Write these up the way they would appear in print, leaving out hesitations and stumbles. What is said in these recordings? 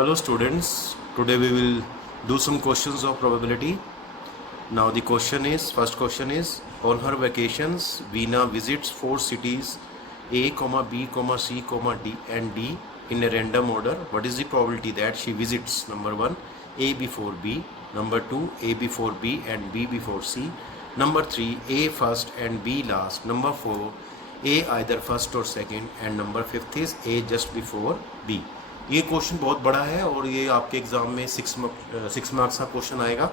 Hello students, today we will do some questions of probability. Now the question is, first question is, on her vacations, Veena visits 4 cities A, B, C, D and D in a random order. What is the probability that she visits? Number 1, A before B. Number 2, A before B and B before C. Number 3, A first and B last. Number 4, A either first or second. And number 5th is A just before B. ये question बहुत बड़ा है और ये आपके exam में 6 marks का question आएगा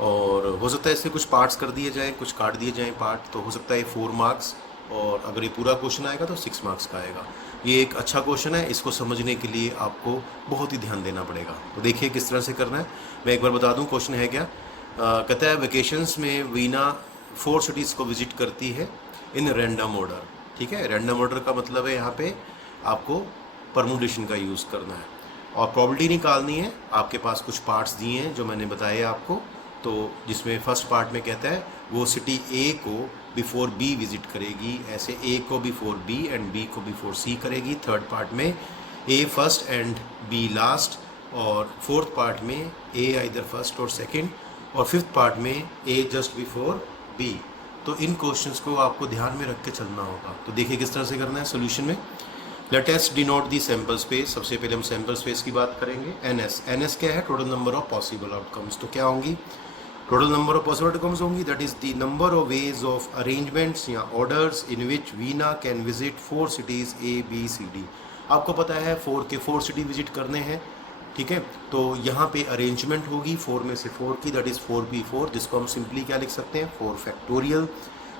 और हो सकता है इससे कुछ पार्ट्स कर दिए जाएँ, कुछ काट दिए जाएँ पार्ट, तो हो सकता है 4 मार्क्स, और अगर ये पूरा क्वेश्चन आएगा तो 6 मार्क्स का आएगा। ये एक अच्छा क्वेश्चन है, इसको समझने के लिए आपको बहुत ही ध्यान देना पड़ेगा। तो देखिए किस तरह से करना है। मैं एक बार बता दूँ क्वेश्चन है क्या। कहता है वेकेशंस में वीना 4 सिटीज़ को विजिट करती है इन रैंडम ऑर्डर। ठीक है, रैंडम ऑर्डर का मतलब है यहाँ पे आपको परमुटेशन का यूज़ करना है और प्रॉबिलिटी निकालनी है। आपके पास कुछ पार्ट्स दिए हैं जो मैंने बताए आपको, तो जिसमें फर्स्ट पार्ट में कहता है वो सिटी ए को बिफोर बी विज़िट करेगी, ऐसे ए को बिफोर बी एंड बी को बिफोर सी करेगी। थर्ड पार्ट में ए फर्स्ट एंड बी लास्ट, और फोर्थ पार्ट में ए आइदर फर्स्ट और सेकंड, और फिफ्थ पार्ट में ए जस्ट बिफोर बी। तो इन क्वेश्चंस को आपको ध्यान में रख के चलना होगा। तो देखिए किस तरह से करना है सोल्यूशन में। लेट अस डिनोट दी सैम्पल स्पेस। सबसे पहले हम सैम्पल स्पेस की बात करेंगे। एनएस क्या है? Total number of possible outcomes. तो क्या होंगी? Total number of possible outcomes होंगी, that is the number of ways of arrangements या orders in which Veena can visit 4 cities A B C D. आपको पता है 4 सिटी विजिट करने हैं, ठीक है। तो यहाँ पे अरेंजमेंट होगी 4 में से 4 की, दैट इज़ 4b4, जिसको हम सिंपली क्या लिख सकते हैं 4 फैक्टोरियल।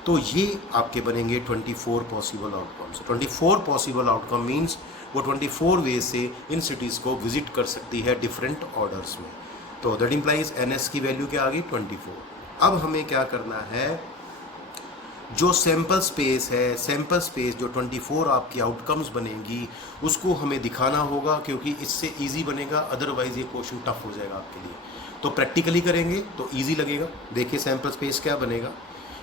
तो ये आपके बनेंगे 24 possible outcomes. 24 possible outcome means वो 24 वे से इन सिटीज़ को विजिट कर सकती है डिफरेंट ऑर्डर्स में। तो दैट इम्प्लाइज एनएस की वैल्यू क्या आ गई 24। अब हमें क्या करना है, जो सैम्पल स्पेस है, सैम्पल स्पेस जो 24 आपकी आउटकम्स बनेंगी उसको हमें दिखाना होगा, क्योंकि इससे इजी बनेगा, अदरवाइज ये क्वेश्चन टफ हो जाएगा आपके लिए। तो प्रैक्टिकली करेंगे तो इजी लगेगा। देखिए सैम्पल स्पेस क्या बनेगा।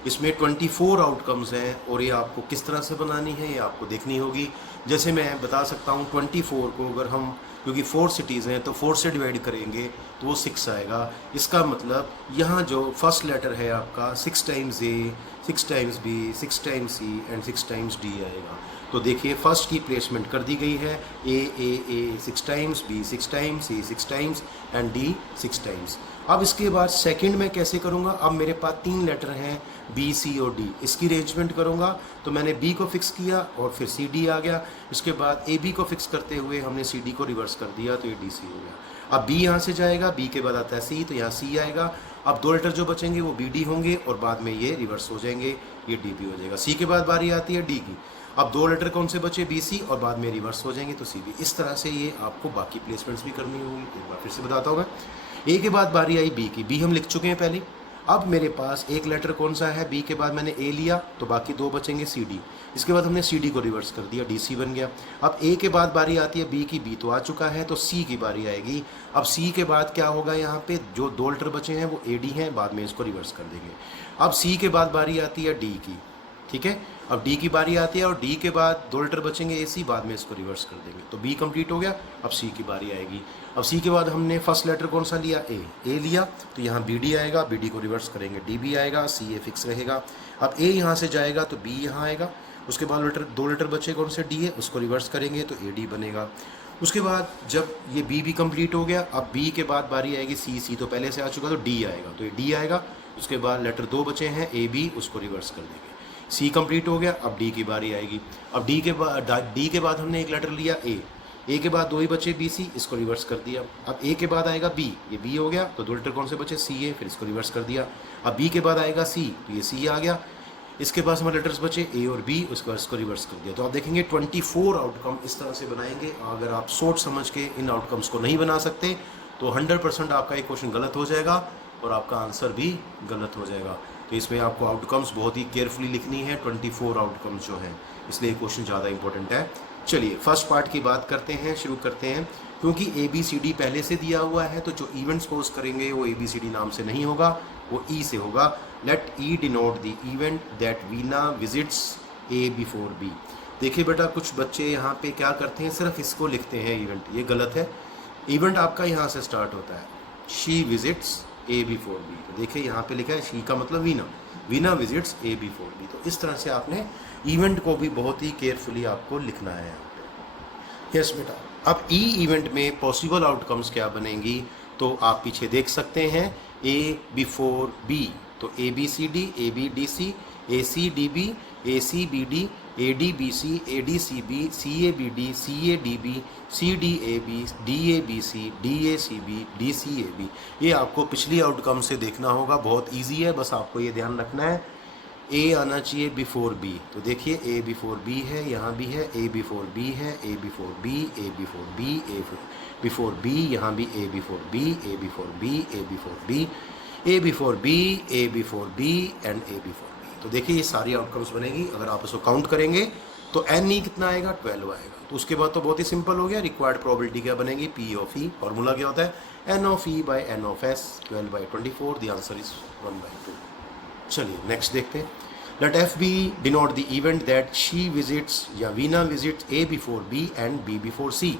इसमें 24 आउटकम्स हैं और ये आपको किस तरह से बनानी है ये आपको देखनी होगी। जैसे मैं बता सकता हूँ 24 को अगर हम, क्योंकि 4 सिटीज़ हैं तो 4 से डिवाइड करेंगे तो वो 6 आएगा। इसका मतलब यहाँ जो फर्स्ट लेटर है आपका 6 times A, 6 times B, 6 times C and 6 times D आएगा। तो देखिए फर्स्ट की प्लेसमेंट कर दी गई है, A 6 times, B 6 times, C 6 times and D 6 times. अब इसके बाद सेकंड में कैसे करूँगा, अब मेरे पास 3 लेटर हैं बी सी और डी, इसकी अरेंजमेंट करूँगा। तो मैंने बी को फिक्स किया और फिर सी डी आ गया। इसके बाद ए बी को फिक्स करते हुए हमने सी डी को रिवर्स कर दिया, तो ये डी सी हो गया। अब बी यहाँ से जाएगा, बी के बाद आता है सी, तो यहाँ सी आएगा। अब 2 लेटर जो बचेंगे वो बी डी होंगे और बाद में ये रिवर्स हो जाएंगे, ये डी बी हो जाएगा। सी के बाद बारी आती है डी की। अब 2 लेटर कौन से बचे, बी सी, और बाद में रिवर्स हो जाएंगे तो सी बी। इस तरह से ये आपको बाकी प्लेसमेंट्स भी करनी होगी। एक बार फिर से बताता हूँ मैं। ए के बाद बारी आई बी की, बी हम लिख चुके हैं पहले। अब मेरे पास एक लेटर कौन सा है, बी के बाद मैंने ए लिया, तो बाकी 2 बचेंगे सी डी। इसके बाद हमने सी डी को रिवर्स कर दिया, डी सी बन गया। अब ए के बाद बारी आती है बी की, बी तो आ चुका है, तो सी की बारी आएगी। अब सी के बाद क्या होगा, यहाँ पे जो 2 लेटर बचे हैं वो ए डी हैं, बाद में इसको रिवर्स कर देंगे। अब सी के बाद बारी आती है डी की, ठीक है। अब डी की बारी आती है और डी के बाद 2 लेटर बचेंगे ए सी, बाद में इसको रिवर्स कर देंगे, तो बी कंप्लीट हो गया। अब सी की बारी आएगी। अब सी के बाद हमने फर्स्ट लेटर कौन सा लिया, ए लिया, तो यहाँ बी डी आएगा, बी डी को रिवर्स करेंगे, डी बी आएगा, सी ए फिक्स रहेगा। अब ए यहाँ से जाएगा तो बी यहाँ आएगा। उसके बाद 2 लेटर बचे कौन से, डी है, उसको रिवर्स करेंगे तो ए डी बनेगा। उसके बाद जब ये बी भी कंप्लीट हो गया, अब बी के बाद बारी आएगी सी तो पहले से आ चुका, तो डी आएगा, तो ये डी आएगा। उसके बाद लेटर 2 बचे हैं ए बी, उसको रिवर्स कर देंगे। सी कंप्लीट हो गया, अब डी की बारी आएगी। अब डी के बाद हमने एक लेटर लिया ए के बाद 2 ही बचे बी सी, इसको रिवर्स कर दिया। अब ए के बाद आएगा बी, ये बी हो गया, तो 2 लेटर कौन से बचे, सी ए, फिर इसको रिवर्स कर दिया। अब बी के बाद आएगा सी, तो ये सी आ गया। इसके पास हमारे लेटर्स बचे ए और बी, उसके बाद इसको रिवर्स कर दिया। तो आप देखेंगे 24 आउटकम इस तरह से बनाएंगे। अगर आप सोच समझ के इन आउटकम्स को नहीं बना सकते तो 100% आपका एक क्वेश्चन गलत हो जाएगा और आपका आंसर भी गलत हो जाएगा। तो इसमें आपको आउटकम्स बहुत ही केयरफुली लिखनी है, 24 आउटकम्स जो हैं, इसलिए क्वेश्चन ज़्यादा इंपॉर्टेंट है। चलिए फर्स्ट पार्ट की बात करते हैं, शुरू करते हैं। क्योंकि ए बी सी डी पहले से दिया हुआ है, तो जो इवेंट्स पोज करेंगे वो ए बी सी डी नाम से नहीं होगा, वो ई से होगा। Let E denote the event that Veena visits A before B. देखिए बेटा, कुछ बच्चे यहाँ पे क्या करते हैं, सिर्फ इसको लिखते हैं इवेंट, ये गलत है। इवेंट आपका यहाँ से स्टार्ट होता है, she visits A before B. तो देखिए यहाँ पे लिखा है शी का मतलब Veena, Veena visits A before B. तो इस तरह से आपने इवेंट को भी बहुत ही केयरफुली आपको लिखना है यहाँ पे। यस बेटा, अब ई इवेंट में पॉसिबल आउटकम्स क्या बनेंगी, तो आप पीछे देख सकते हैं ए बिफोर बी, तो A B C D, A B D C, A C D B, A C B D, A D B C, A D C B, C A B D, C A D B, C D A B, D A B C, D A C B, D C A B. ये आपको पिछली outcome से देखना होगा, बहुत easy है, बस आपको ये ध्यान रखना है ए आना चाहिए बिफोर बी। तो देखिए ए बिफोर बी है, यहाँ भी है ए बिफोर बी है, A before B, A before B, A before B, यहाँ भी A before B, A before B, A before B, A before B, A before B and A before B. तो देखिए ये सारी outcomes बनेगी। अगर आप इसको काउंट करेंगे तो एन ई कितना आएगा, 12 आएगा। तो उसके बाद तो बहुत ही सिंपल हो गया, रिक्वायर्ड प्रोबेबिलिटी क्या बनेगी, पी ऑफ ई, फॉर्मूला क्या होता है n of E by n of S, 12/24, the answer is 1/2। चलिए नेक्स्ट देखते हैं। Let F B denote the event that she visits या Veena visits A before B and B before C.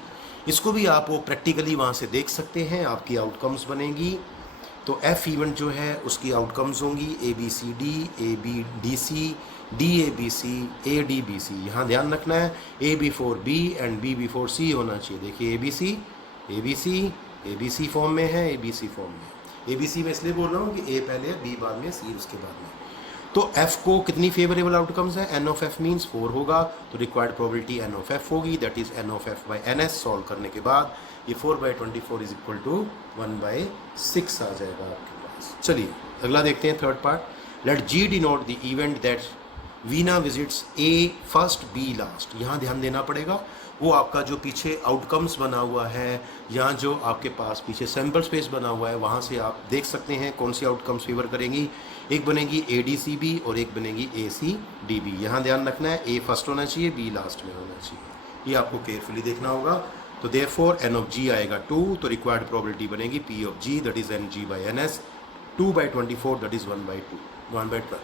इसको भी आप वो प्रैक्टिकली वहाँ से देख सकते हैं, आपकी आउटकम्स बनेगी। तो एफ इवेंट जो है उसकी आउटकम्स होंगी A B C D, A B D C, D A B C, A D B C. यहाँ ध्यान रखना है A before B and B before C होना चाहिए। देखिए A B C, A B C, A B C form में है, A B C form में है। ए बी सी में इसलिए बोल रहा हूँ कि ए पहले है, बी बाद में, सी उसके बाद में। तो एफ को कितनी फेवरेबल आउटकम्स है, एन ऑफ एफ मीन्स 4 होगा, तो required probability n of F होगी, that is n of F by N S. Solve करने के बाद ये 4/24 इज इक्वल टू 1/6 आ जाएगा आपके पास। चलिए अगला देखते हैं, third part. Let G denote the event that Veena visits A first B last. यहाँ ध्यान देना पड़ेगा, वो आपका जो पीछे आउटकम्स बना हुआ है, यहाँ जो आपके पास पीछे सैम्पल स्पेस बना हुआ है, वहाँ से आप देख सकते हैं कौन सी आउटकम्स फेवर करेंगी। एक बनेगी ए डी सी बी और एक बनेगी ए सी डी बी। यहाँ ध्यान रखना है ए फर्स्ट होना चाहिए, बी लास्ट में होना चाहिए, ये आपको केयरफुली देखना होगा। तो देयरफॉर एन ऑफ जी आएगा 2, तो रिक्वायर्ड प्रोबेबिलिटी बनेगी P of G, that is n G by N S, 2/24, that is 1/12।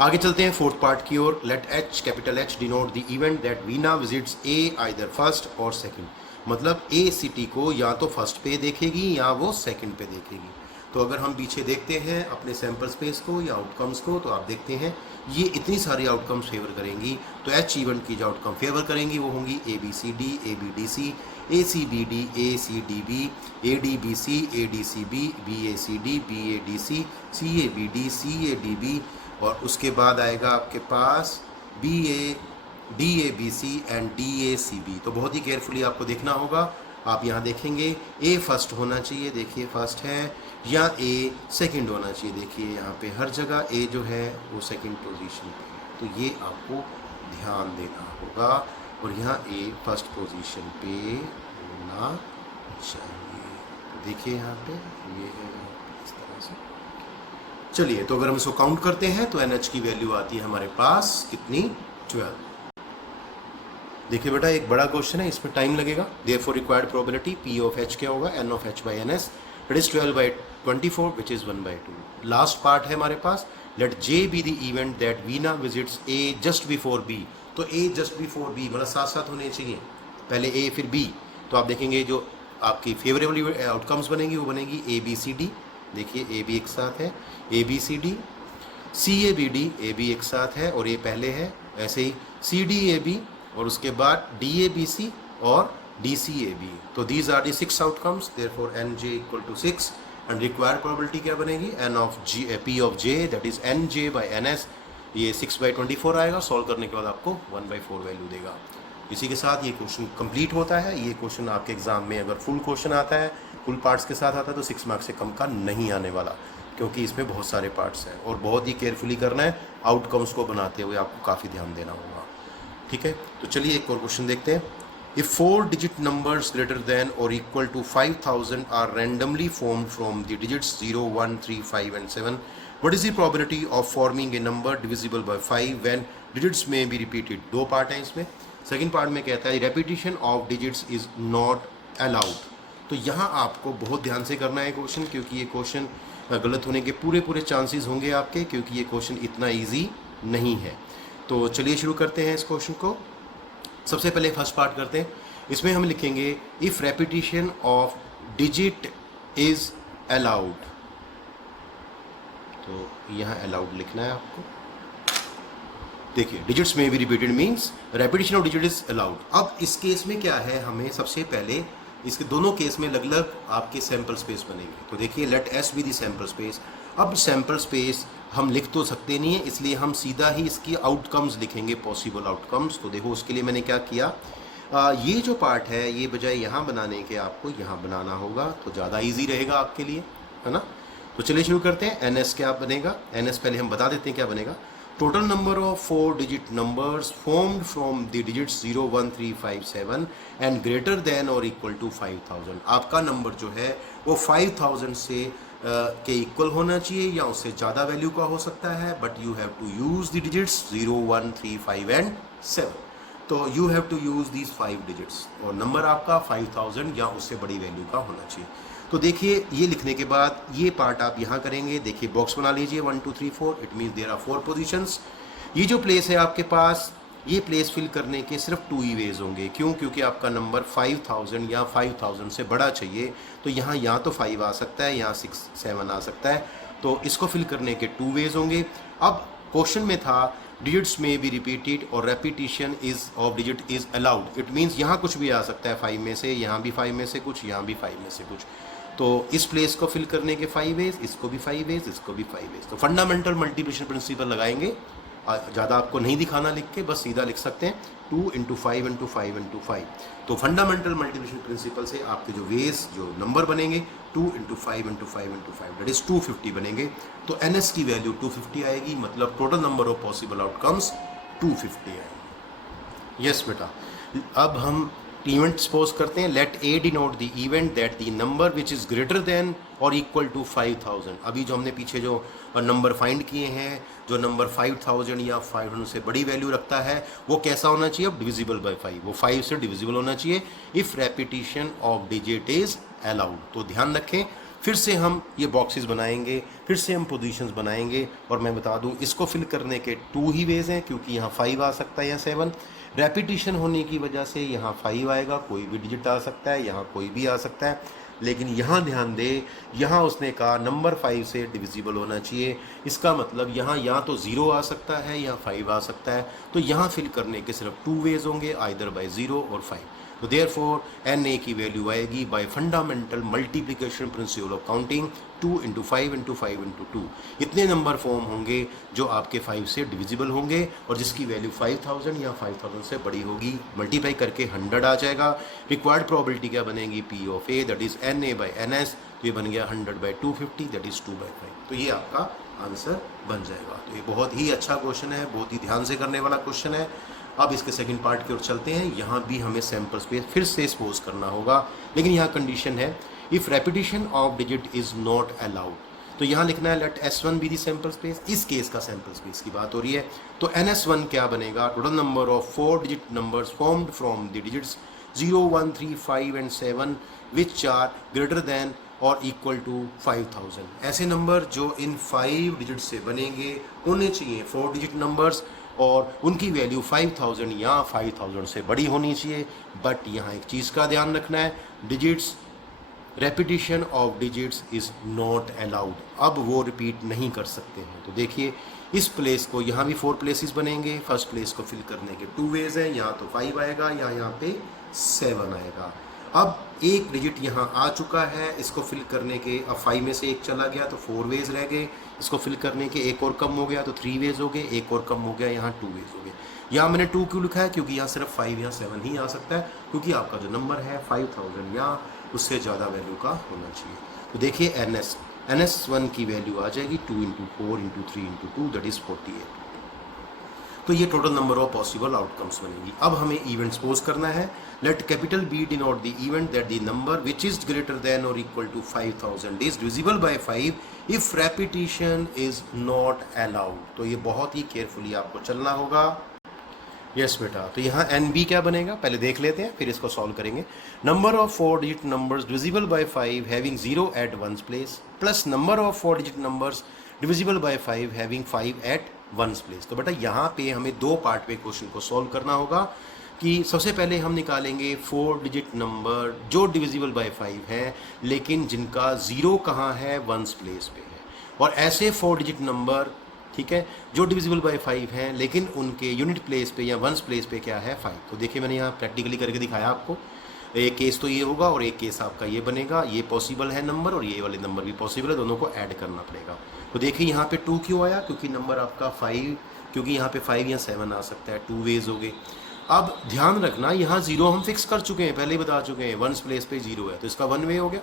आगे चलते हैं फोर्थ पार्ट की ओर। Let H, capital H, denote the event that Veena visits A either first or second. मतलब A city को या तो फर्स्ट पे देखेगी या वो सेकंड पे देखेगी। तो अगर हम पीछे देखते हैं अपने सैम्पल स्पेस को या आउटकम्स को, तो आप देखते हैं ये इतनी सारी आउटकम्स फेवर करेंगी। तो एच इवेंट की जो आउटकम फेवर करेंगी वो होंगी A B C D, A B D C, A C B D, A C D B, A D B C, A D C B, B A C D, B A D C A B D, C A D B, और उसके बाद आएगा आपके पास B A D A B C and D A C B. तो बहुत ही carefully आपको देखना होगा। आप यहाँ देखेंगे ए फर्स्ट होना चाहिए, देखिए फर्स्ट है, या ए सेकंड होना चाहिए। देखिए यहाँ पे हर जगह ए जो है वो सेकंड पोजीशन पे है, तो ये आपको ध्यान देना होगा। और यहाँ ए फर्स्ट पोजीशन पे होना चाहिए। तो देखिए यहाँ पे ये है इस तरह से। चलिए तो अगर हम इसको काउंट करते हैं तो एन एच की वैल्यू आती है हमारे पास कितनी, 12। देखिए बेटा एक बड़ा क्वेश्चन है, इसमें टाइम लगेगा। Therefore required probability P of H क्या होगा, n of H by N S, it is 12/24 which is 1/2। Last part है हमारे पास। Let J be the event that Veena visits A just before B. तो A just before B मतलब साथ साथ होने चाहिए, पहले ए फिर बी। तो आप देखेंगे जो आपकी फेवरेबल आउटकम्स बनेगी वो बनेगी ए बी सी डी। देखिए ए बी एक साथ है, A B C D, C A B D, A B एक साथ है और ए पहले है, ऐसे ही सी डी ए बी और उसके बाद डी ए बी सी और डी सी ए बी। तो these are the 6 outcomes, therefore N J equal to 6 and required probability क्या बनेगी, N of G P of J that is N J by N S, ये 6/24 आएगा। Solve करने के बाद आपको 1/4 वैल्यू देगा। इसी के साथ ये क्वेश्चन कंप्लीट होता है। ये क्वेश्चन आपके एग्जाम में अगर फुल क्वेश्चन आता है, फुल पार्ट्स के साथ आता है, तो 6 मार्क्स से कम का नहीं आने वाला, क्योंकि इसमें बहुत सारे पार्ट्स हैं और बहुत ही केयरफुली करना है। आउटकम्स को बनाते हुए आपको काफ़ी ध्यान देना होगा। ठीक है, तो चलिए एक और क्वेश्चन देखते हैं। If 4 digit numbers greater than or equal to 5000 are randomly formed from the digits 0, 1, 3, 5 and 7, what is the probability of forming a number divisible by 5 when digits may be repeated? 2 part हैं इसमें। Second part में कहता है repetition of digits is not allowed। तो यहाँ आपको बहुत ध्यान से करना है क्वेश्चन, क्योंकि ये क्वेश्चन गलत होने के पूरे चांसेस होंगे आपके, क्योंकि ये क्वेश्चन इतना ईजी नहीं है। तो चलिए शुरू करते हैं इस क्वेश्चन को। सबसे पहले फर्स्ट पार्ट करते हैं। इसमें हम लिखेंगे if repetition of digit is allowed, तो यहाँ अलाउड लिखना है आपको। देखिए डिजिट्स में भी repeated means repetition of digit is allowed. अब इस केस में क्या है, हमें सबसे पहले इसके दोनों केस में अलग अलग आपके सैंपल स्पेस बनेंगे। तो देखिए let S be the sample space. अब सैंपल स्पेस हम लिख तो सकते नहीं है, इसलिए हम सीधा ही इसकी आउटकम्स लिखेंगे, पॉसिबल आउटकम्स। तो देखो उसके लिए मैंने क्या किया, ये जो पार्ट है ये बजाय यहाँ बनाने के आपको यहाँ बनाना होगा, तो ज़्यादा ईजी रहेगा आपके लिए, है ना। तो चलिए शुरू करते हैं। एन एस क्या बनेगा, एन एस पहले हम बता देते हैं क्या बनेगा। Total number of 4 digit numbers formed from the digits 0, 1, 3, 5, 7 and greater than और इक्वल टू 5000। आपका नंबर जो है वो 5000 से के इक्वल होना चाहिए या उससे ज़्यादा वैल्यू का हो सकता है, but you have to use the digits 0, 1, 3, 5 and 7। तो you have to use these 5 digits और नंबर आपका 5000 या उससे बड़ी वैल्यू का होना चाहिए। तो देखिए ये लिखने के बाद ये पार्ट आप यहाँ करेंगे। देखिए बॉक्स बना लीजिए 1, 2, 3, 4, it means there are 4 positions. ये जो प्लेस है आपके पास, ये प्लेस फिल करने के सिर्फ 2 ही वेज होंगे। क्यों? क्योंकि आपका नंबर 5000 या 5000 से बड़ा चाहिए। तो यहाँ या तो 5 आ सकता है, यहाँ 6, 7 आ सकता है। तो इसको फिल करने के 2 वेज होंगे। अब क्वेश्चन में था डिजिट्स में बी रिपीटेड और repetition is of digit is allowed. It means यहाँ कुछ भी आ सकता है 5 में से, यहाँ भी 5 में से कुछ, यहाँ भी 5 में से कुछ। तो इस प्लेस को फिल करने के 5 वेज, इसको भी 5 वेज, इसको भी 5 वेज। तो फंडामेंटल मल्टीप्लिकेशन प्रिंसिपल लगाएंगे। ज़्यादा आपको नहीं दिखाना लिख के, बस सीधा लिख सकते हैं 2 × 5 × 5 × 5। तो फंडामेंटल मल्टीप्लिकेशन प्रिंसिपल से आपके जो वेज, जो नंबर बनेंगे 2 × 5 × 5 × 5 दैट इज 250 बनेंगे। तो एन एस की वैल्यू 250 आएगी, मतलब total number of possible outcomes 250 आएंगे। यस बेटा। अब हम इवेंट सपोज करते हैं। Let A denote the event that the number which is greater than और इक्वल टू 5000। अभी जो हमने पीछे जो नंबर फाइंड किए हैं, जो नंबर 5000 या 500 से बड़ी वैल्यू रखता है, वो कैसा होना चाहिए? अब डिविजिबल बाय 5, वो 5 से डिविजिबल होना चाहिए। If repetition of digit is allowed. तो ध्यान रखें, फिर से हम ये बॉक्सेस बनाएंगे, फिर से हम पोजीशंस बनाएंगे। और मैं बता दूं इसको फिल करने के 2 ही वेज हैं, क्योंकि यहाँ 5 आ सकता है या 7। रेपिटेशन होने की वजह से यहाँ 5 आएगा, कोई भी डिजिट आ सकता है, यहाँ कोई भी आ सकता है। लेकिन यहाँ ध्यान दे, यहाँ उसने कहा नंबर 5 से डिविजिबल होना चाहिए। इसका मतलब यहाँ या तो 0 आ सकता है या 5 आ सकता है। तो यहाँ फिल करने के सिर्फ 2 वेज होंगे, आइदर बाय 0 और 5। तो देयरफॉर एन ए की वैल्यू आएगी bye fundamental multiplication principle of counting 2 × 5 × 5 × 2। इतने नंबर फॉर्म होंगे जो आपके 5 से डिविजिबल होंगे और जिसकी वैल्यू 5000 या 5000 से बड़ी होगी। मल्टीप्लाई करके 100 आ जाएगा। रिक्वायर्ड प्रोबेबिलिटी क्या बनेगी? P of A that is N A by N S. तो ये बन गया 100/250 दैट इज 2/5। तो ये आपका आंसर बन जाएगा। तो ये बहुत ही अच्छा क्वेश्चन है, बहुत ही ध्यान से करने वाला क्वेश्चन है। अब इसके सेकंड पार्ट की ओर चलते हैं। यहाँ भी हमें सैंपल स्पेस फिर से सपोज करना होगा, लेकिन यहाँ कंडीशन है if repetition of digit is not allowed. तो यहाँ लिखना है let S1 be the sample space. इस केस का सैंपल स्पेस की बात हो रही है। तो NS1 क्या बनेगा? Total number of 4 digit numbers formed from the digits 0, 1, 3, 5 and 7 which are greater than और इक्वल टू 5000। ऐसे नंबर जो इन 5 डिजिट से बनेंगे होने चाहिए 4 डिजिट नंबर्स और उनकी वैल्यू 5000 या 5000 से बड़ी होनी चाहिए। बट यहाँ एक चीज़ का ध्यान रखना है, digits repetition of digits is not allowed. अब वो रिपीट नहीं कर सकते हैं। तो देखिए इस प्लेस को, यहाँ भी 4 प्लेसेस बनेंगे। फर्स्ट प्लेस को फिल करने के 2 वेज हैं, यहाँ तो 5 आएगा या यहाँ पे 7 आएगा। अब एक डिजिट यहाँ आ चुका है, इसको फिल करने के अब 5 में से एक चला गया तो 4 वेज रह गए। इसको फिल करने के एक और कम हो गया तो 3 वेज हो गए, एक और कम हो गया यहाँ 2 वेज हो गए। यहाँ मैंने 2 क्यों लिखा है? क्योंकि यहाँ सिर्फ 5 या 7 ही आ सकता है, क्योंकि आपका जो नंबर है 5000 या उससे ज़्यादा वैल्यू का होना चाहिए। तो देखिए NS1 की वैल्यू आ जाएगी 2 × 4 × 3 × 2 दैट इज़ 48। तो ये total number of possible outcomes बनेगी। अब हमें इवेंट सपोज करना है। Let capital B denote the event that the number which is greater than और equal to 5000 is divisible by 5 if repetition is not allowed. तो ये बहुत ही केयरफुली आपको चलना होगा। यस बेटा। तो यहाँ एन बी क्या बनेगा पहले देख लेते हैं, फिर इसको सॉल्व करेंगे। Number of 4 digit numbers divisible by 5 having 0 at 1's place plus number of 4 digit numbers divisible by 5 having 5 at ones place. तो बेटा यहाँ पे हमें 2 पार्ट में क्वेश्चन को सॉल्व करना होगा कि सबसे पहले हम निकालेंगे 4 डिजिट नंबर जो डिविजिबल बाय 5 है लेकिन जिनका 0 कहाँ है, वंस प्लेस पे है। और ऐसे 4 डिजिट नंबर, ठीक है, जो डिविजिबल बाय 5 हैं लेकिन उनके यूनिट प्लेस पे या वंस प्लेस पे क्या है, 5। तो देखिए मैंने यहाँ प्रैक्टिकली करके दिखाया आपको। एक केस तो ये होगा और एक केस आपका ये बनेगा, ये पॉसिबल है नंबर और ये वाले नंबर भी पॉसिबल है, दोनों को ऐड करना पड़ेगा। तो देखिए यहाँ पे 2 क्यों आया, क्योंकि नंबर आपका 5, क्योंकि यहाँ पे 5 या 7 आ सकता है, 2 वेज हो गए। अब ध्यान रखना यहाँ 0 हम फिक्स कर चुके हैं, पहले ही बता चुके हैं, वंस प्लेस पे 0 है तो इसका 1 वे हो गया।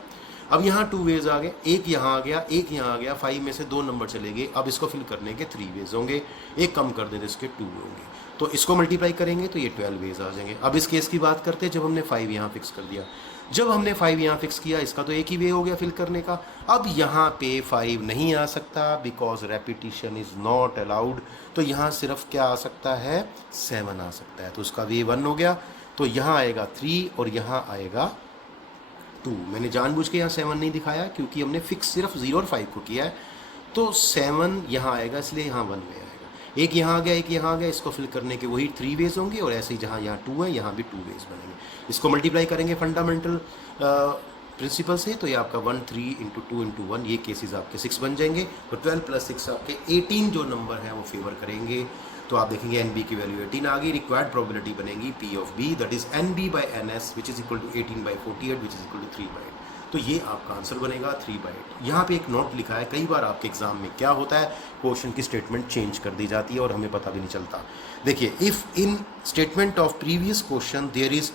अब यहाँ 2 वेज आ गए, एक यहाँ आ गया, एक यहाँ आ गया, 5 में से 2 नंबर चले गए। अब इसको फिल करने के 3 वेज होंगे, एक कम कर देते इसके 2 होंगे, तो इसको मल्टीप्लाई करेंगे तो ये 12 वेज आ जाएंगे। अब इस केस की बात करते हैं जब हमने 5 यहाँ फिक्स कर दिया। जब हमने 5 यहाँ फिक्स किया, इसका तो एक ही वे हो गया फिल करने का। अब यहाँ पे 5 नहीं आ सकता because repetition is not allowed, तो यहाँ सिर्फ क्या आ सकता है, 7 आ सकता है, तो उसका वे 1 हो गया। तो यहाँ आएगा 3 और यहाँ आएगा 2। मैंने जानबूझ के यहाँ 7 नहीं दिखाया क्योंकि हमने फिक्स सिर्फ 0 और 5 को किया है, तो 7 यहाँ आएगा, इसलिए यहाँ 1 वे आएगा। एक यहाँ आ गया, एक यहाँ आ गया, इसको फिल करने के वही 3 वेज होंगे और ऐसे ही जहाँ यहाँ 2 है यहाँ भी 2 वेज बनेंगे। इसको मल्टीप्लाई करेंगे फंडामेंटल प्रिंसिपल से, तो ये आपका 1 3 इंटू 2 इंटू 1, ये केसेस आपके 6 बन जाएंगे। तो 12 प्लस 6 आपके 18 जो नंबर है वो फेवर करेंगे। तो आप देखेंगे एन बी की वैल्यू 18 आ गई। रिक्वायर्ड प्रोबेबिलिटी बनेगी P of B that is N B by N S which is equal to 18/48 which is equal to 3/8। तो ये आपका आंसर बनेगा 3/8। यहाँ पे एक नोट लिखा है, कई बार आपके एग्जाम में क्या होता है, क्वेश्चन की स्टेटमेंट चेंज कर दी जाती है और हमें पता भी नहीं चलता। देखिए, if in statement of previous question there is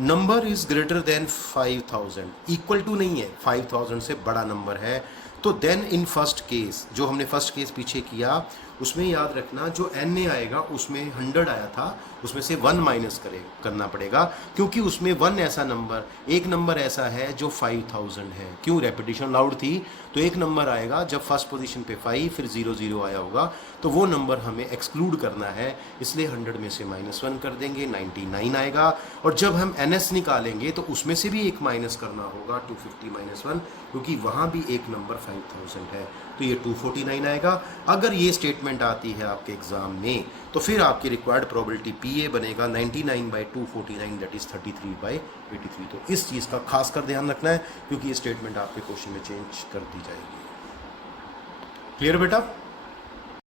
number is greater than 5000, equal to नहीं है, 5000 से बड़ा नंबर है, तो देन इन फर्स्ट केस, जो हमने फर्स्ट केस पीछे किया उसमें याद रखना जो एन ए आएगा उसमें 100 आया था, उसमें से 1 माइनस करना पड़ेगा, क्योंकि उसमें 1 ऐसा नंबर, एक नंबर ऐसा है जो 5000 है। क्यों, रेपिटेशन लाउड थी, तो एक नंबर आएगा जब फर्स्ट पोजीशन पे 5 फिर 0 0 आया होगा, तो वो नंबर हमें एक्सक्लूड करना है, इसलिए 100 में से -1 कर देंगे, 99 आएगा। और जब हम एन एस निकालेंगे तो उसमें से भी एक माइनस करना होगा, 250 -1, क्योंकि वहाँ भी एक नंबर 5000 है, तो ये 249 आएगा। अगर ये स्टेटमेंट आती है आपके एग्जाम में तो फिर आपकी रिक्वायर्ड प्रोबेबिलिटी पी ए बनेगा 99/249 दैट इज 33/83। तो इस चीज़ का खास कर ध्यान रखना है क्योंकि ये स्टेटमेंट आपके क्वेश्चन में चेंज कर दी जाएगी। क्लियर बेटा?